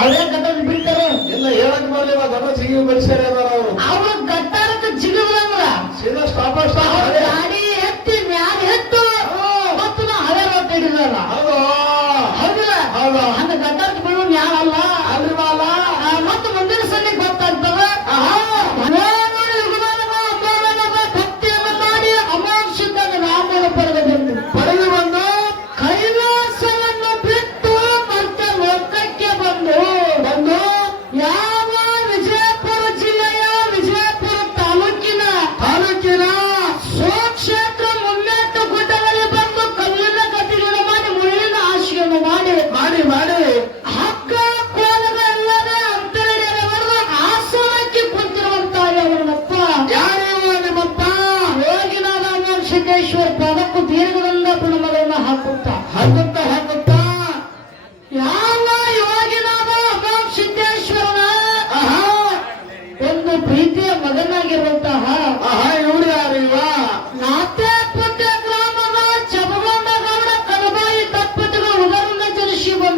ಹಳೆ ಕಟ್ಟಲು ಬಿಡ್ತಾರೆ ಇಲ್ಲ ಹೇಳಕ್ ಬರಲಿಲ್ಲ ಗಮನ ಸಿಗಿ ಬರಿಸ್ಯಾರ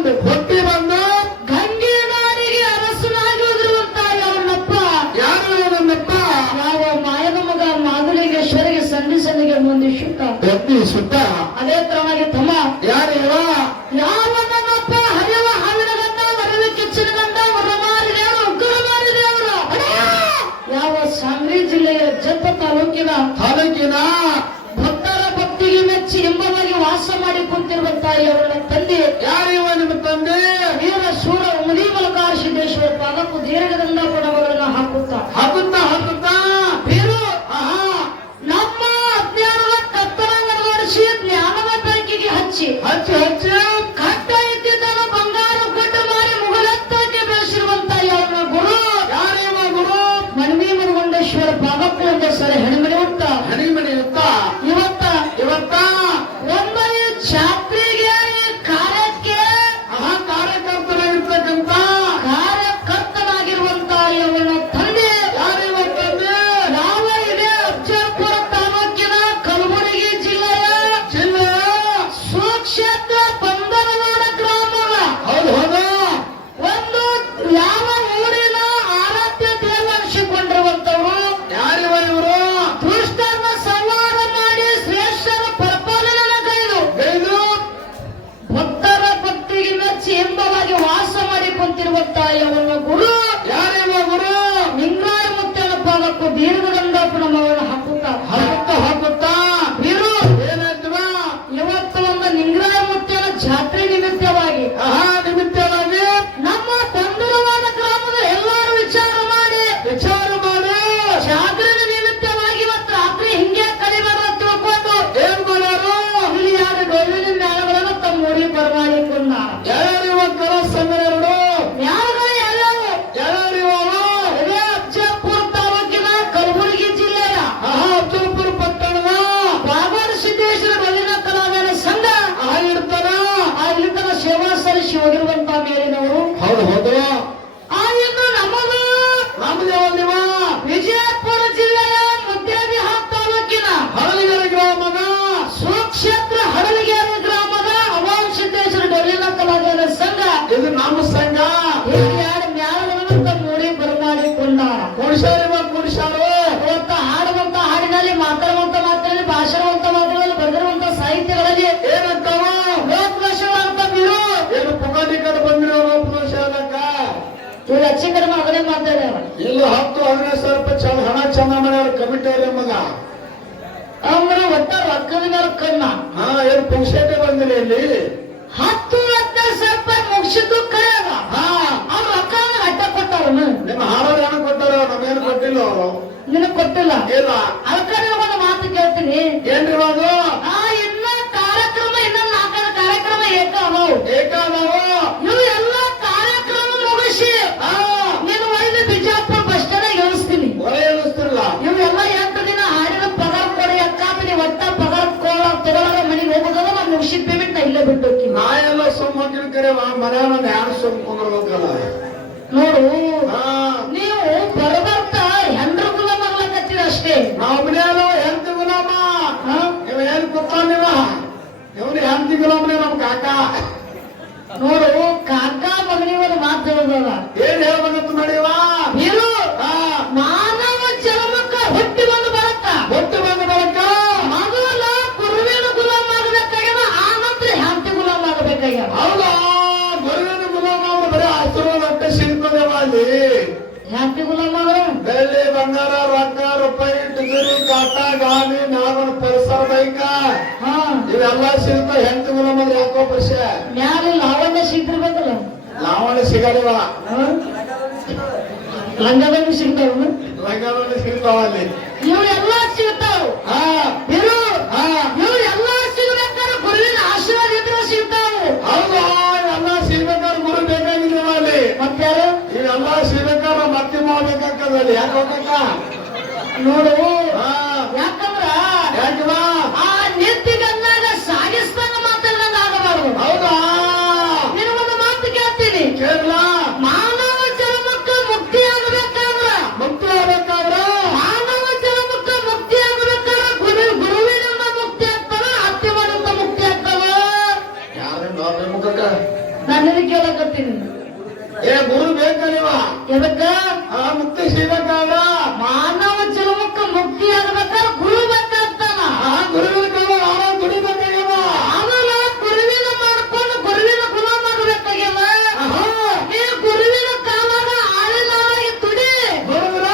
ಬಂದು ಹೊಟ್ಟಿ ಬಂದು ಗಂಗೆ ನಾಡಿಗೆ ಅರಸನಾಗಿ ಒದರುವಂತಾಗಿ ಅವನಪ್ಪ. ಯಾರು ಅವನಪ್ಪ? ಯಾವ ಮಾಯದ ಮಗ ಮಾಧುಲಿಗೇಶ್ವರಿಗೆ ಸಂಧಿಸನಿಗೆ ಮುಂದೆ ಶುದ್ಧ ಎತ್ತಿ ಶುದ್ಧ ಅದೇ ತರವಾಗಿ ತಮ್ಮ. ಯಾರು ಇವ? ಯಾವ ನನ್ನಪ್ಪ ಹರಿಯವ ಹಾವಿನ ಗಂಡ ವರವಿ ಕಿಚ್ಚಿನ ಗಂಡ ಉಗ್ರಮಾರಿ ಉಗ್ರ ಮಾರಿದೇವರು ಯಾವ ಸಾಂಗ್ಲಿ ಜಿಲ್ಲೆಯ ಜಪ್ಪ ತಾಲೂಕಿನ ತಾಲೂಕಿನ ಭಕ್ತರ ಭಕ್ತಿಗೆ ಮೆಚ್ಚಿ ಎಂಬವಾಗಿ ವಾಸ ಮಾಡಿ ಕುಂತಿರುವ ತಾಯಿಯವರನ್ನು ನಾಲ್ಕು ದೀರ್ಘದಂಡ ಹಾಕುತ್ತಾ? ಹಾಕುತ್ತಾ ಹಾಕುತ್ತಾ యొక్క దీర్ఘ ನಮ್ಮ ಸಂಘ. ಯಾರು ಜ್ಞಾನವಂತ ನೋಡಿ ಬರಮಾಡಿಕೊಂಡ ಕುಡಿಸೋರಿವ ಕುಡಿಸೋರು ಇವತ್ತು ಹಾಡುವಂತ ಹಾಡಿನಲ್ಲಿ ಮಾತಾಡುವಂತ ಮಾತಿನಲ್ಲಿ ಭಾಷಣವಂತ ಮಾತುಗಳಲ್ಲಿ ಬರೆದಿರುವಂತ ಸಾಹಿತ್ಯಗಳಲ್ಲಿ ಏನಂತಾವ? ಲೋಕದೋಷಗಳಂತ ಬೀರು ಏನು ಪುಕಾಟಿಕಡೆ ಬಂದಿರೋ ಲೋಕದೋಷ ಅದಕ್ಕ ಇವ್ರು ಅಚ್ಚಿಕರ ಮಗನೇ ಮಾತಾಡ್ಯಾವ ಇಲ್ಲ ಹತ್ತು ಹದಿನೈದು ಸಾವಿರ ರೂಪಾಯಿ ಚಂದ ಹಣ ಚಂದ ಮಾಡ್ಯಾರ ಕಮಿಟಿ ಅವ್ರ ಮಗ. ಅಂದ್ರೆ ಒಟ್ಟ ರೊಕ್ಕದ ಮೇಲೆ ಕಣ್ಣ. ಹಾ ಏನ್ ಪುಕ್ಷೇಟೆ ಬಂದಿರಿ ಇಲ್ಲಿ? ಹತ್ತು ಕೊಟ್ಟಿಲ್ಲ? ಅವರು ನಿನಗೆ ಕೊಟ್ಟಿಲ್ಲ. ಇಲ್ಲ. ಅದಕ್ಕೆ ಬಿಟ್ಟೈತಿ ನಾ ಎಲ್ಲ ಸುಮ್ ಹೋಗಿನ ಕರೆ ಆ ಮನ್ಯಾನ ಯಾರು ಸುಮ್ ನೋಡು ನೀವು ಬರಬರ್ತ ಹೆಂಡ್ರ ಗುಲಾಮ ಆಗ್ಲಕತ್ತೀರ ಅಷ್ಟೇ. ನಾವ್ ಮನೆಯಲ್ಲ ಹೆಂತ ಗುಲಾಮ ಇವ ಏನ್ ಗೊತ್ತಾನಿವ ಇವ್ರು ಹೆಂತಿ ಗುಲಾಮನೇ ನಮ್ ಕಾಕ. ನೋಡು ಕಾಕ ಮಗನಿವರ ಮಾತು ಹೇಳೋದಲ್ಲ. ಬಂಗಾರ ರೊಕ್ಕ ರೂಪಾಯಿ ಟಿಜರಿ ಕಾಟ ಗಾಡಿ ನಾವನ ಪರಿಸರ ಬೈಕ ಹಾ ಇವೆಲ್ಲ ಸಿಗ್ತಾವ ಹೆಂಡತಿ ಗುಲಾಮಂದ್ರೆ ಯಾಕೋ ಪರಿಷ ಮ್ಯಾಲ ಲಾವಣ್ಯ ಸಿಗ್ತಿರ್ಬೇಕಲ್ಲ ಲಾವಣಿ ಸಿಗಲಿವ ಹಾ? ಲಂಗದಲ್ಲಿ ಸಿಗ್ತಾವ ಲಂಗಾವಣಿ ಸಿಗ್ತಾವ ಅಲ್ಲಿ ಇವ್ರೆಲ್ಲ ಸಿಗ್ತಾವ ಹಾ ಇರು ಹಾ ನೋಡು. ಯಾಕಂದ್ರ ಆ ನಿಂತಿಗನ್ನಾಗ ಸಾಗಿಸ್ದಂಗ ಮಾತಾಡ್ದಂಗ ಆಗಬಾರ್ದು. ಹೌದಾ? ನಿನಗೊಂದು ಮಾತು ಕೇಳ್ತೀನಿ. ಕೇರಳ ಮಾನವ ಜನ್ಮಕ್ಕೆ ಮುಕ್ತಿ ಅಂದ್ರೆ ಮುಕ್ತಿ ಆಗ್ಬೇಕಾದ್ರೆ? ಮಾನವ ಜನ್ಮಕ್ಕೆ ಮುಕ್ತಿ ಆಗಬೇಕಾದ್ರೆ ಗುರು ಗುರುವಿನಿಂದ ಮುಕ್ತಿ ಆಗ್ತಾವ ಅತ್ತಿಮನಿಂದ ಮುಕ್ತಿ ಆಗ್ತಾವ ಯಾರಿಂದ? ಮುಖಕ್ಕ ನಾನು ಕೇಳಕತ್ತೀನಿ. ಏ ಗುರು ಬೇಕಲ್ವ ಎದಕ್ಕ? ಆ ಮುಕ್ತಿ ಸಿಗಬೇಕಾದ್ರ ಮಾನವ ಜನ್ಮಕ್ಕೆ ಮುಕ್ತಿ ಆಗಬೇಕಾದ್ರೆ ಗುರು ಬೇಕಾಗ್ತಾನ ಆ ಗುರುವಿನ ಕಾಲ ಆಳ ದುಡಿಬೇಕಾಗ್ಯವ ಆಮೇಲೆ ಗುರುವಿನ ಮಾಡ್ಕೊಂಡು ಗುರುವಿನ ಗುಣ ಮಾಡಬೇಕಾಗ್ಯವ ಆಹಾ, ನೀ ಗುರುವಿನ ಕಾಲಾಗ ಆಳಿಲಾಗಿ ತುಡಿ ಗುರುವಿನ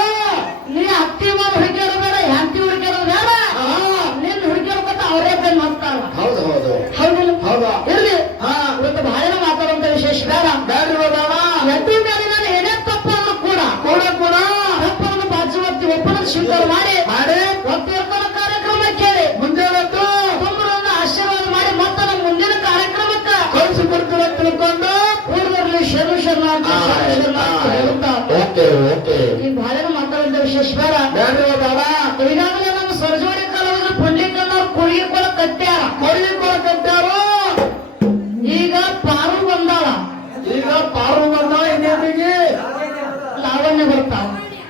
ನೀ ಹತ್ತಿ ಮಾಡಿ ಹುಡುಕಿರೋಬೇಡ ಹಂತಿ ಹುಡುಕಿರೋದು ಬೇಡ ಆಹಾ, ನಿನ್ನ ಹುಡುಕಿರ್ಬೇಕು ಅವರೇ ಬೆನ್ನು ಹತ್ತಾರ ಹೌದು ಹೌದು ಹೌದಿಲ್ಲ ಹೌದಾ ಇರ್ಲಿ ಹಾ ಇವತ್ತು ಬಹಳ ಮಾತಾಡುವಂತ ವಿಶೇಷ ಬೇಡ ಬ್ಯಾಡ್ರಿ ಹೋದಾವ ಎದ್ದು ಮೇಲೆ ನಾನು ಏನೇ ತಪ್ಪಾದ್ರೂ ಕೂಡ ಕೂಡ ಕೂಡ ತಪ್ಪನ್ನು ಬಾಜುವತ್ತಿ ಒಪ್ಪನ ಸ್ವೀಕಾರ ಮಾಡಿ ಮಾಡಿ ಒತ್ತಿರ್ತಾರ ಕಾರ್ಯಕ್ರಮ ಕೇಳಿ ಮುಂಜಾನತ್ತು ತುಂಬರನ್ನ ಆಶೀರ್ವಾದ ಮಾಡಿ ಮತ್ತೆ ನಮ್ಮ ಮುಂದಿನ ಕಾರ್ಯಕ್ರಮಕ್ಕ ಕಳಿಸಿ ಬರ್ತೀರ ತಿಳ್ಕೊಂಡು ಕೂಡದಲ್ಲಿ ಶರಣು ಶರಣ ಅಂತ. Okay okay. ಈ ಬಹಳ ಬ್ಯಾಡ್ರಿ ಹೋದಾವ ಈಗಾಗಲೇ ನಮ್ಮ ಸರ್ಜೋಡಿ ಕಾಲದಲ್ಲಿ ಪುಂಡ್ಲಿಕನ್ನ ಕುಳಿಗೆ ಕೂಡ ಕಟ್ಟ್ಯಾರ? ಈಗ ಪಾರು ಬಂದಾಳ. ಈಗ ಪಾರು ಬಂದಾಳ ಇನ್ನೇನಿಗೆ ಲಾವಣ್ಯ ಬರ್ತಾ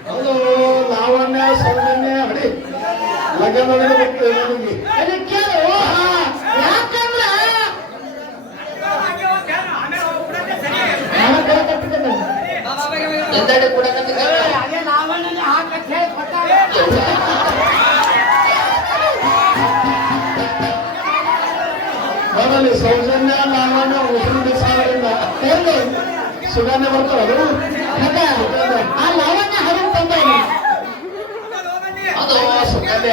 ಹೌದು ಲಾವಣ್ಯ ಸೌಜನ್ಯ ಹಡಿ. ಲಗನ ಬರ್ತೇವೆ ಅದಕ್ಕೆ ಕೇಳು ಯಾಕಂದ್ರ ಹಣ ಕೊಡಕತ್ತಿದ್ದೆ. ಎದ್ದಾಡಿ ಕೂಡ ಕಟ್ಟಿದ್ದಾರೆ ಬರಲಿ ಸೌಜನ್ಯ ಲಾವಣ್ಯ ಉಸಿರು ಬಿಸಾದ್ರಿಂದ ಎಲ್ಲಿ? ಸುಗಂಧ ಬರ್ತಾವ ಅದ, ಆ ಲಾವಣ್ಯ ಹರಿವು ತಂದ. ಅದು ಸುಗಂಧ.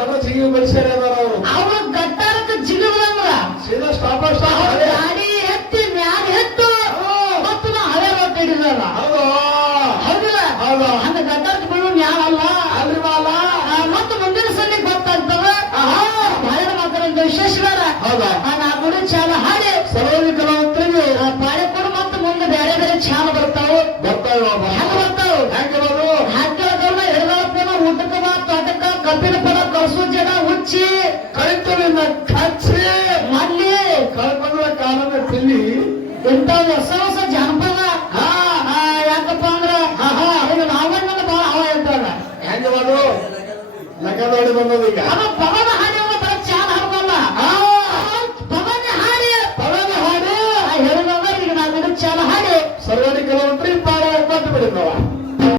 ದೊಡ್ಡ ಸಿಗಿ ಬರಿಸ್ಯಾರ ಅವರು. ಅವ್ರ ಗಟ್ಟಾರಕ್ಕೆ ಜಿಗದಂದ್ರ ಸೀದಾ ಸ್ಟಾಪ್ ಸ್ಟಾಪ್ ಗಾಡಿ ಎತ್ತಿ ಮ್ಯಾಲ ಎತ್ತು ಮತ್ತು ನಾ ಹಳೆ ರೊಕ್ಕ ಹಿಡಿದಲ್ಲ. ಹೌದು. ಹೌದಿಲ್ಲ? ಹೌದು. ಹಂಗ ಗಟ್ಟಾರಕ್ಕೆ ಬೀಳು ಮ್ಯಾಲ ಅಲ್ಲ? ಅಲ್ರಿ ಮಾಲ. ಮತ್ತು ಮುಂದಿನ ಸಲ ಗೊತ್ತಾಗ್ತದ ಆಹಾ. ಬಹಳ ಮಾತಾಡೋದು ವಿಶೇಷ ಬೇಡ. ಹೌದಾ? ಆ ಗುಡಿ ಚಾಲ ಹಾಡಿ. ಸರೋಜಿ ಕಲಾವಂತರಿಗೆ. ಪಾಳೆ ಕೊಡು ಮತ್ತು ಮುಂದೆ ಬೇರೆ ಬೇರೆ ಚಾಲ ಬರ್ತಾವ. ಬರ್ತಾವ ಲಗ್ನದೋಡಿ ಬಂದದೀಗ